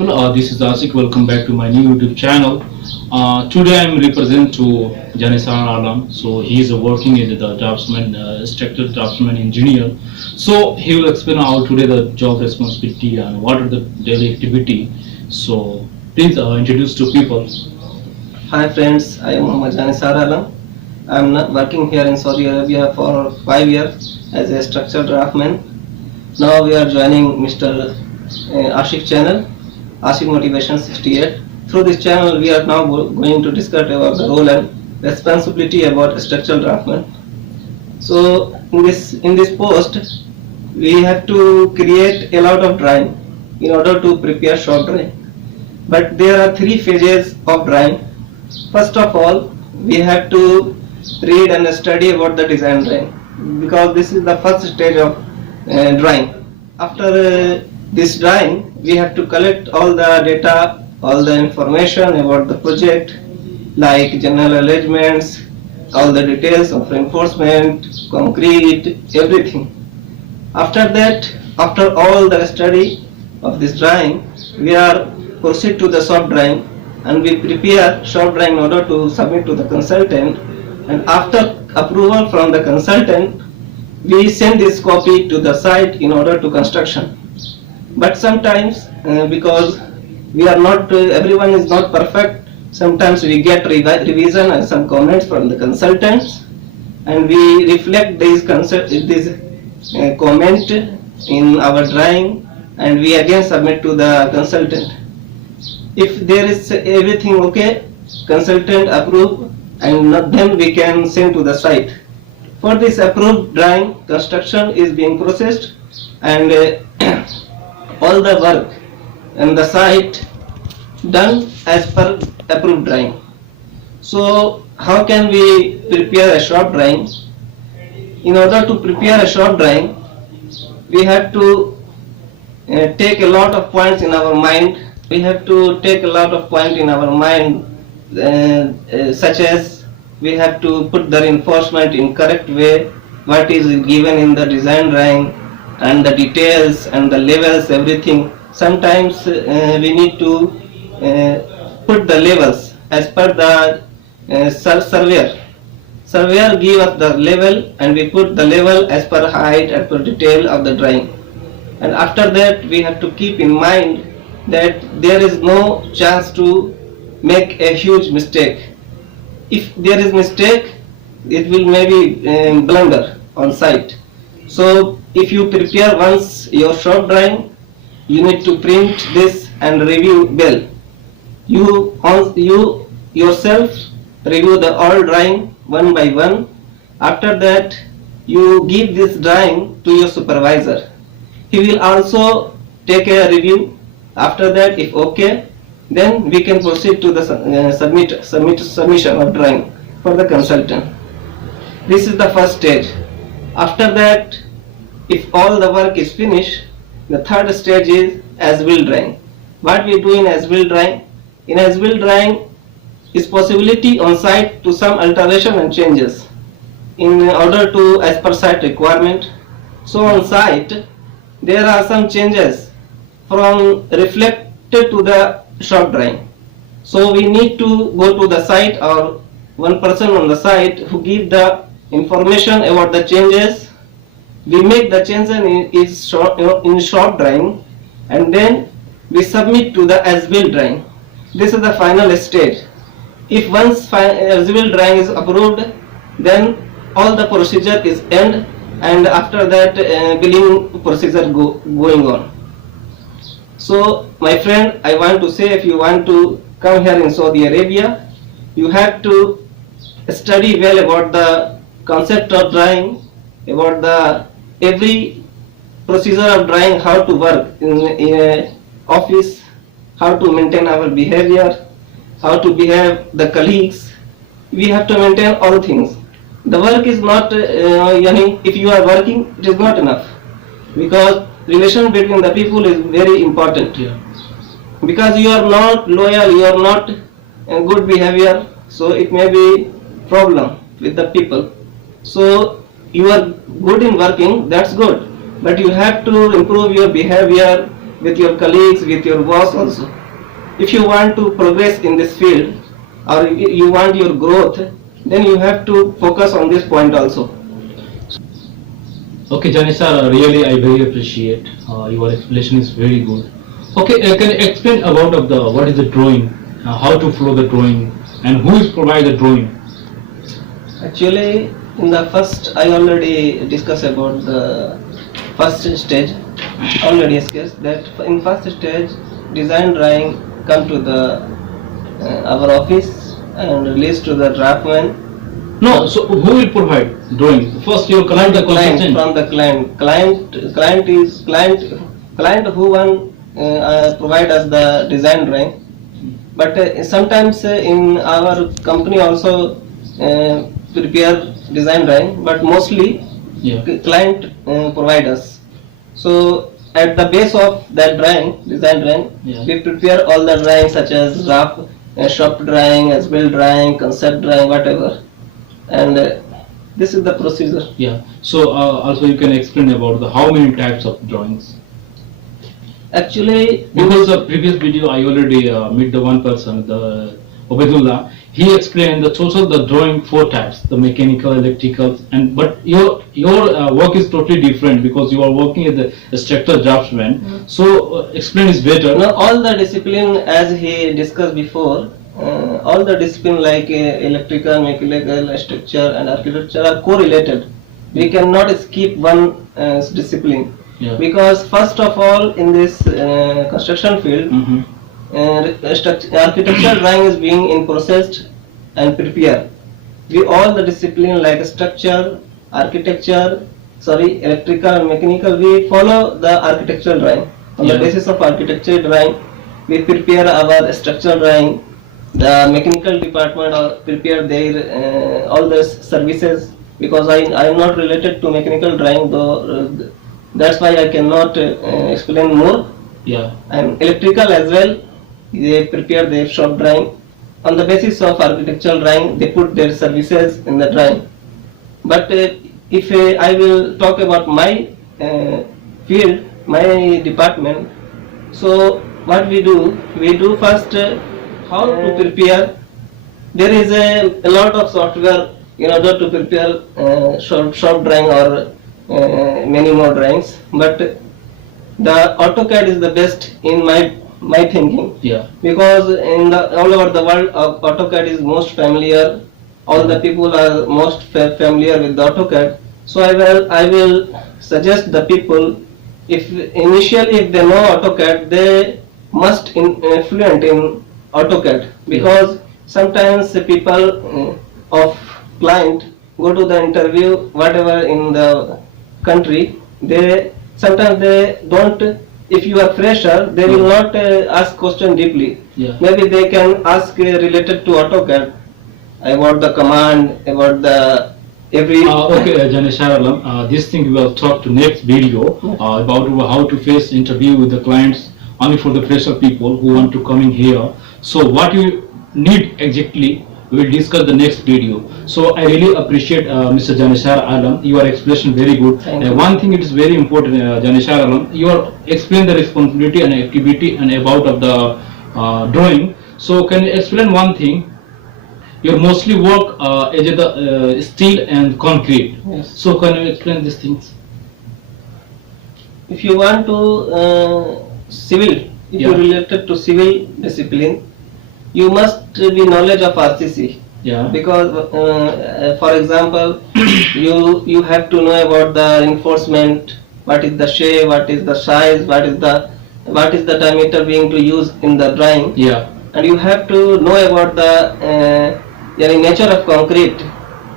This is Asik. Welcome back to my new YouTube channel. Today I am represent to Janisar Alam. So he is working as the draftsman, structural draftsman engineer. So he will explain how today the job responsibility and what are the daily activity. So please introduce to people. Hi friends, I am Muhammad Janisar Alam. I am working here in Saudi Arabia for 5 years as a structural draftsman. Now we are joining Mr. Ashik channel, Ashik Motivation 68. Through this channel we are now going to discuss about the role and responsibility about structural draftsman. So in this post we have to create a lot of drawing in order to prepare shop drawing. But there are three phases of drawing. First of all, we have to read and study about the design drawing because this is the first stage of drawing. After this drawing, we have to collect all the data, all the information about the project, like general arrangements, all the details of reinforcement, concrete, everything. After that, after all the study of this drawing, we are proceed to the shop drawing and we prepare shop drawing in order to submit to the consultant, and after approval from the consultant we send this copy to the site in order to construction. But sometimes because we are not everyone is not perfect, sometimes we get revision and some comments from the consultants, and we reflect these comment in our drawing and we again submit to the consultant. If there is everything okay, consultant approve, and then we can send to the site. For this approved drawing, construction is being processed, and all the work and the site done as per approved drawing. So how can we prepare a shop drawing? In order to prepare a shop drawing, we have to take a lot of points in our mind. We have to take a lot of points in our mind, such as we have to put the reinforcement in correct way, what is given in the design drawing, and the details and the levels, everything. Sometimes we need to put the levels as per the surveyor. Surveyor give us the level and we put the level as per height and per detail of the drawing. And after that we have to keep in mind that there is no chance to make a huge mistake. If there is mistake, it will maybe blunder on site. So if you prepare once your shop drawing, you need to print this and review well. You yourself review the all drawing one by one. After that, you give this drawing to your supervisor. He will also take a review. After that, if okay, then we can proceed to the submission of drawing for the consultant. This is the first stage. After that, if all the work is finished, the third stage is as-built drawing. What we do in as-built drawing? In as-built drawing is possibility on site to some alteration and changes in order to as per site requirement. So on site there are some changes from reflected to the shop drawing. So we need to go to the site or one person on the site who give the information about the changes. We make the changes in shop drawing and then we submit to the as-built drawing. This is the final stage. If once as-built drawing is approved, then all the procedure is end, and after that billing procedure going on. So my friend, I want to say, if you want to come here in Saudi Arabia, you have to study well about the concept of drawing, about the every procedure of drawing, how to work in a office, how to maintain our behavior, how to behave the colleagues. We have to maintain all things. The work is not if you are working, it is not enough, because relation between the people is very important. Yeah. Because you are not loyal, you are not good behavior, so it may be problem with the people. So you are good in working, that's good, but you have to improve your behavior, with your colleagues, with your boss also. If you want to progress in this field or you want your growth, then you have to focus on this point also. Okay, Janisa, really I very appreciate your explanation is very good. Okay, can you explain about of the what is the drawing, how to follow the drawing, and who is provide the drawing? Actually, in the first, I already discussed about the first stage. Already discussed that in first stage, design drawing come to the our office and released to the draftman. No, so who will provide drawing? First you collect the Client, consultant. from the client. Client who one provide us the design drawing. But sometimes in our company also prepare design drawing, but mostly Yeah. client provide us. So at the base of that drawing, design drawing, Yeah. we prepare all the drawings such as rough, shop drawing, as build drawing, concept drawing, whatever. And this is the procedure. Yeah. So also you can explain about the how many types of drawings. Actually, Because the previous video I already met the one person, the Obedullah. He explained the total the drawing four types: the mechanical, electrical, and but your work is totally different because you are working as a structural draftsman. So explain is better. now all the discipline as he discussed before, all the discipline like electrical, mechanical, structure and architecture are correlated. We cannot skip one discipline. Yeah. Because first of all in this construction field, Mm-hmm. architectural drawing is being in processed and prepared. We all the discipline like structure, architecture, electrical and mechanical, we follow the architectural drawing. On the Yeah. basis of architectural drawing, we prepare our structural drawing. The mechanical department prepare their all the services, because I am not related to mechanical drawing though. That's why I cannot explain more. Yeah. And electrical as well, they prepare their shop drawing. On the basis of architectural drawing, they put their services in the drawing. But if I will talk about my field, my department, so what we do first how to prepare. There is a lot of software in order to prepare shop drawing or many more drawings, but the AutoCAD is the best in my thinking, Yeah. because in the all over the world AutoCAD is most familiar. All the people are most familiar with the AutoCAD. So I will suggest the people, if initially if they know AutoCAD, they must fluent in AutoCAD, because sometimes the people of client go to the interview whatever in the country, they sometimes they don't. If you are fresher, they will not ask question deeply. Yeah. Maybe they can ask related to AutoCAD about the command, about the every. Okay, Janeshar Alam, this thing we will talk to next video about how to face interview with the clients only for the fresher people who want to come in here. So what you need exactly, we will discuss the next video. So I really appreciate Mr. Janeshar Alam, your explanation very good. Thank you. One thing it is very important, Janeshar Alam, you are explain the responsibility and activity and about of the drawing. So can you explain one thing? You mostly work as the steel and concrete. Yes. So can you explain these things? If you want to civil, if you Yeah. related to civil discipline, you must be knowledge of RCC. Yeah. Because for example, you have to know about the reinforcement, what is the shape, what is the size, what is the diameter being to use in the drawing, Yeah. and you have to know about the nature of concrete,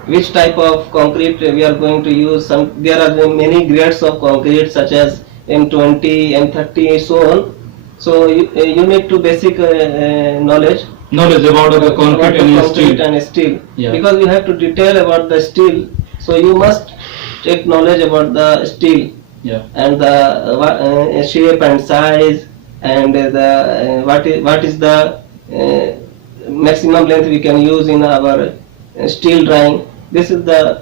which type of concrete we are going to use. There are many grades of concrete such as M20, M30, so on. So you need to basic knowledge Knowledge about the concrete and concrete steel. and steel. Yeah. Because you have to detail about the steel, so you must take knowledge about the steel Yeah. and the shape and size, and the what is the maximum length we can use in our steel drawing. This is the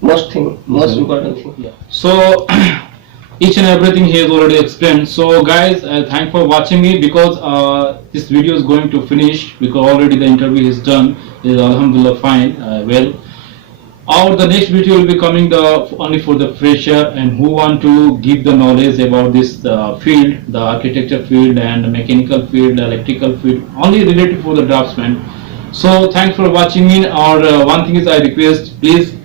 most important thing. Yeah. So each and everything he has already explained. So guys, thank for watching me, because this video is going to finish, because already the interview is done. Is alhamdulillah fine, well. Or the next video will be coming only for the fresher and who want to give the knowledge about this field, the architecture field and the mechanical field, electrical field, only related for the draftsman. So thanks for watching me. Or one thing is I request, please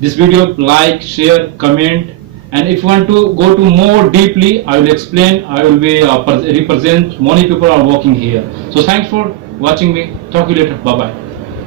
this video like, share, comment, and if you want to go to more deeply, I will explain. I will be represent. Many people are working here. So thanks for watching me. Talk to you later. Bye bye.